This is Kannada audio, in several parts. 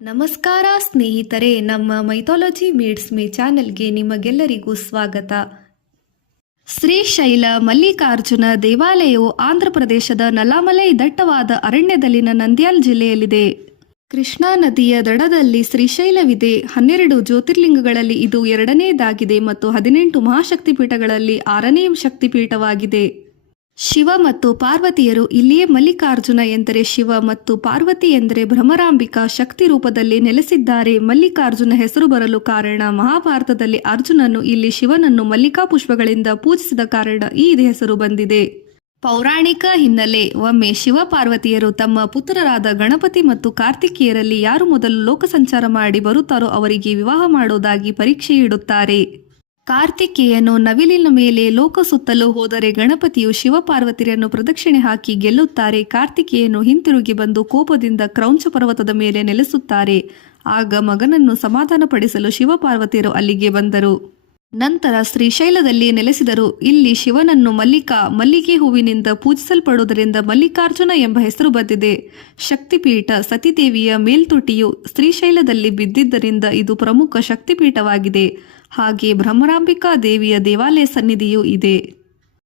ನಮಸ್ಕಾರ ಸ್ನೇಹಿತರೆ, ನಮ್ಮ ಮೈಥಾಲಜಿ ಮೀಡ್ಸ್ ಮೇ ಚಾನೆಲ್ಗೆ ನಿಮಗೆಲ್ಲರಿಗೂ ಸ್ವಾಗತ. ಶ್ರೀಶೈಲ ಮಲ್ಲಿಕಾರ್ಜುನ ದೇವಾಲಯವು ಆಂಧ್ರಪ್ರದೇಶದ ನಲಾಮಲೈ ದಟ್ಟವಾದ ಅರಣ್ಯದಲ್ಲಿನ ನಂದ್ಯಾಲ್ ಜಿಲ್ಲೆಯಲ್ಲಿದೆ. ಕೃಷ್ಣಾ ನದಿಯ ದಡದಲ್ಲಿ ಶ್ರೀಶೈಲವಿದೆ ಹನ್ನೆರಡು ಜ್ಯೋತಿರ್ಲಿಂಗಗಳಲ್ಲಿ ಇದು ಎರಡನೇದಾಗಿದೆ ಮತ್ತು ಹದಿನೆಂಟು ಮಹಾಶಕ್ತಿಪೀಠಗಳಲ್ಲಿ ಆರನೇ ಶಕ್ತಿಪೀಠವಾಗಿದೆ. ಶಿವ ಮತ್ತು ಪಾರ್ವತಿಯರು ಇಲ್ಲಿಯೇ ಮಲ್ಲಿಕಾರ್ಜುನ ಎಂದರೆ ಶಿವ ಮತ್ತು ಪಾರ್ವತಿ ಎಂದರೆ ಭ್ರಮರಾಂಬಿಕಾ ಶಕ್ತಿ ರೂಪದಲ್ಲಿ ನೆಲೆಸಿದ್ದಾರೆ. ಮಲ್ಲಿಕಾರ್ಜುನ ಹೆಸರು ಬರಲು ಕಾರಣ ಮಹಾಭಾರತದಲ್ಲಿ ಅರ್ಜುನನು ಇಲ್ಲಿ ಶಿವನನ್ನು ಮಲ್ಲಿಕಾ ಪುಷ್ಪಗಳಿಂದ ಪೂಜಿಸಿದ ಕಾರಣ ಈ ಹೆಸರು ಬಂದಿದೆ. ಪೌರಾಣಿಕ ಹಿನ್ನೆಲೆ, ಒಮ್ಮೆ ಶಿವ ಪಾರ್ವತಿಯರು ತಮ್ಮ ಪುತ್ರರಾದ ಗಣಪತಿ ಮತ್ತು ಕಾರ್ತಿಕೇಯರಲ್ಲಿ ಯಾರು ಮೊದಲು ಲೋಕ ಸಂಚಾರ ಮಾಡಿ ಬರುತ್ತಾರೋ ಅವರಿಗೆ ವಿವಾಹ ಮಾಡೋದಾಗಿ ಪರೀಕ್ಷೆ ಇಡುತ್ತಾರೆ ಕಾರ್ತಿಕೇಯನು ನವಿಲಿನ ಮೇಲೆ ಲೋಕ ಸುತ್ತಲು ಹೋದರೆ ಗಣಪತಿಯು ಶಿವಪಾರ್ವತಿಯರನ್ನು ಪ್ರದಕ್ಷಿಣೆ ಹಾಕಿ ಗೆಲ್ಲುತ್ತಾರೆ. ಕಾರ್ತಿಕೇಯನು ಹಿಂತಿರುಗಿ ಬಂದು ಕೋಪದಿಂದ ಕ್ರೌಂಚ ಪರ್ವತದ ಮೇಲೆ ನೆಲೆಸುತ್ತಾರೆ. ಆಗ ಮಗನನ್ನು ಸಮಾಧಾನಪಡಿಸಲು ಶಿವಪಾರ್ವತಿಯರು ಅಲ್ಲಿಗೆ ಬಂದರು. ನಂತರ ಶ್ರೀಶೈಲದಲ್ಲಿ ನೆಲೆಸಿದರು. ಇಲ್ಲಿ ಶಿವನನ್ನು ಮಲ್ಲಿಕಾ, ಮಲ್ಲಿಗೆ ಹೂವಿನಿಂದ ಪೂಜಿಸಲ್ಪಡುವುದರಿಂದ ಮಲ್ಲಿಕಾರ್ಜುನ ಎಂಬ ಹೆಸರು ಬಂದಿದೆ. ಶಕ್ತಿಪೀಠ ಸತಿದೇವಿಯ ಮೇಲ್ತುಟಿಯು ಶ್ರೀಶೈಲದಲ್ಲಿ ಬಿದ್ದಿದ್ದರಿಂದ ಇದು ಪ್ರಮುಖ ಶಕ್ತಿಪೀಠವಾಗಿದೆ. ಹಾಗೆ ಭ್ರಮರಾಂಬಿಕಾ ದೇವಿಯ ದೇವಾಲಯ ಸನ್ನಿಧಿಯೂ ಇದೆ.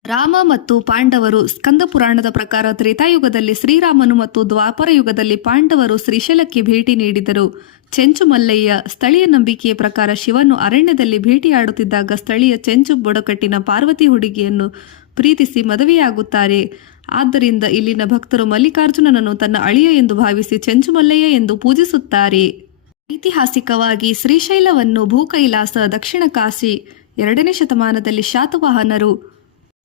ರಾಮ ಮತ್ತು ಪಾಂಡವರು ಸ್ಕಂದ ಪುರಾಣದ ಪ್ರಕಾರ ತ್ರೇತಾಯುಗದಲ್ಲಿ ಶ್ರೀರಾಮನು ಮತ್ತು ದ್ವಾಪರ ಯುಗದಲ್ಲಿ ಪಾಂಡವರು ಶ್ರೀಶೈಲಕ್ಕೆ ಭೇಟಿ ನೀಡಿದರು. ಚೆಂಚು ಮಲ್ಲಯ್ಯ ಸ್ಥಳೀಯ ನಂಬಿಕೆಯ ಪ್ರಕಾರ ಶಿವನು ಅರಣ್ಯದಲ್ಲಿ ಭೇಟಿಯಾಡುತ್ತಿದ್ದಾಗ ಸ್ಥಳೀಯ ಚೆಂಚು ಬುಡಕಟ್ಟಿನ ಪಾರ್ವತಿ ಹುಡುಗಿಯನ್ನು ಪ್ರೀತಿಸಿ ಮದುವೆಯಾಗುತ್ತಾರೆ. ಆದ್ದರಿಂದ ಇಲ್ಲಿನ ಭಕ್ತರು ಮಲ್ಲಿಕಾರ್ಜುನನನ್ನು ತನ್ನ ಅಳಿಯ ಎಂದು ಭಾವಿಸಿ ಚೆಂಚು ಮಲ್ಲಯ್ಯ ಎಂದು ಪೂಜಿಸುತ್ತಾರೆ. ಐತಿಹಾಸಿಕವಾಗಿ ಶ್ರೀಶೈಲವನ್ನು ಭೂಕೈಲಾಸ ದಕ್ಷಿಣ ಕಾಶಿ ಎರಡನೇ ಶತಮಾನದಲ್ಲಿ ಶಾತವಾಹನರು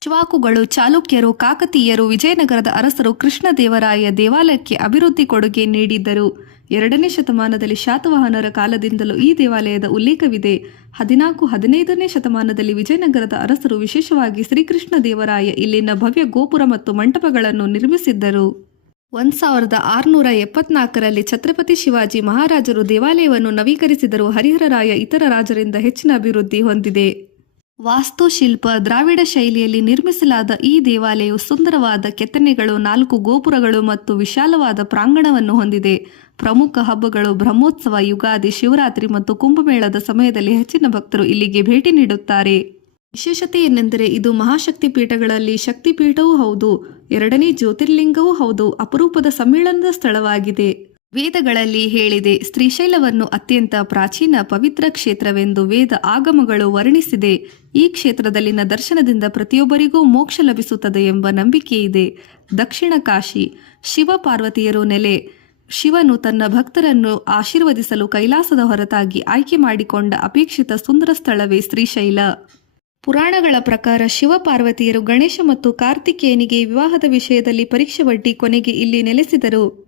ಶ್ವಾಕುಗಳು ಚಾಲುಕ್ಯರು, ಕಾಕತೀಯರು, ವಿಜಯನಗರದ ಅರಸರು ಕೃಷ್ಣದೇವರಾಯ ದೇವಾಲಯಕ್ಕೆ ಅಭಿವೃದ್ಧಿ ಕೊಡುಗೆ ನೀಡಿದ್ದರು. ಎರಡನೇ ಶತಮಾನದಲ್ಲಿ ಶಾತವಾಹನರ ಕಾಲದಿಂದಲೂ ಈ ದೇವಾಲಯದ ಉಲ್ಲೇಖವಿದೆ. ಹದಿನಾಲ್ಕು, ಹದಿನೈದನೇ ಶತಮಾನದಲ್ಲಿ ವಿಜಯನಗರದ ಅರಸರು ವಿಶೇಷವಾಗಿ ಶ್ರೀಕೃಷ್ಣ ದೇವರಾಯ ಇಲ್ಲಿನ ಭವ್ಯ ಗೋಪುರ ಮತ್ತು ಮಂಟಪಗಳನ್ನು ನಿರ್ಮಿಸಿದ್ದರು. ಒಂದು ಸಾವಿರದ ಆರುನೂರ ಎಪ್ಪತ್ನಾಲ್ಕರಲ್ಲಿ ಛತ್ರಪತಿ ಶಿವಾಜಿ ಮಹಾರಾಜರು ದೇವಾಲಯವನ್ನು ನವೀಕರಿಸಿದರು ಹರಿಹರರಾಯ ಇತರ ರಾಜರಿಂದ ಹೆಚ್ಚಿನ ಅಭಿವೃದ್ಧಿ ಹೊಂದಿದೆ. ವಾಸ್ತುಶಿಲ್ಪ ದ್ರಾವಿಡ ಶೈಲಿಯಲ್ಲಿ ನಿರ್ಮಿಸಲಾದ ಈ ದೇವಾಲಯವು ಸುಂದರವಾದ ಕೆತ್ತನೆಗಳು, ನಾಲ್ಕು ಗೋಪುರಗಳು ಮತ್ತು ವಿಶಾಲವಾದ ಪ್ರಾಂಗಣವನ್ನು ಹೊಂದಿದೆ. ಪ್ರಮುಖ ಹಬ್ಬಗಳು ಬ್ರಹ್ಮೋತ್ಸವ, ಯುಗಾದಿ, ಶಿವರಾತ್ರಿ ಮತ್ತು ಕುಂಭಮೇಳದ ಸಮಯದಲ್ಲಿ ಹೆಚ್ಚಿನ ಭಕ್ತರು ಇಲ್ಲಿಗೆ ಭೇಟಿ ನೀಡುತ್ತಾರೆ. ವಿಶೇಷತೆ ಏನೆಂದರೆ ಇದು ಮಹಾಶಕ್ತಿ ಪೀಠಗಳಲ್ಲಿ ಶಕ್ತಿಪೀಠವೂ ಹೌದು, ಎರಡನೇ ಜ್ಯೋತಿರ್ಲಿಂಗವೂ ಹೌದು, ಅಪರೂಪದ ಸಮ್ಮೇಳನದ ಸ್ಥಳವಾಗಿದೆ. ವೇದಗಳಲ್ಲಿ ಹೇಳಿದೆ ಶ್ರೀಶೈಲವನ್ನು ಅತ್ಯಂತ ಪ್ರಾಚೀನ ಪವಿತ್ರ ಕ್ಷೇತ್ರವೆಂದು ವೇದ ಆಗಮಗಳು ವರ್ಣಿಸಿದೆ. ಈ ಕ್ಷೇತ್ರದಲ್ಲಿನ ದರ್ಶನದಿಂದ ಪ್ರತಿಯೊಬ್ಬರಿಗೂ ಮೋಕ್ಷ ಲಭಿಸುತ್ತದೆ ಎಂಬ ನಂಬಿಕೆ ಇದೆ. ದಕ್ಷಿಣ ಕಾಶಿ ಶಿವ ಪಾರ್ವತಿಯರು ನೆಲೆ, ಶಿವನು ತನ್ನ ಭಕ್ತರನ್ನು ಆಶೀರ್ವದಿಸಲು ಕೈಲಾಸದ ಹೊರತಾಗಿ ಆಯ್ಕೆ ಮಾಡಿಕೊಂಡ ಅಪೇಕ್ಷಿತ ಸುಂದರ ಸ್ಥಳವೇ ಶ್ರೀಶೈಲ ಪುರಾಣಗಳ ಪ್ರಕಾರ ಶಿವ ಪಾರ್ವತಿಯರು ಗಣೇಶ ಮತ್ತು ಕಾರ್ತಿಕೇಯನಿಗೆ ವಿವಾಹದ ವಿಷಯದಲ್ಲಿ ಪರೀಕ್ಷೆ ಒಡ್ಡಿ ಕೊನೆಗೆ ಇಲ್ಲಿ ನೆಲೆಸಿದರು.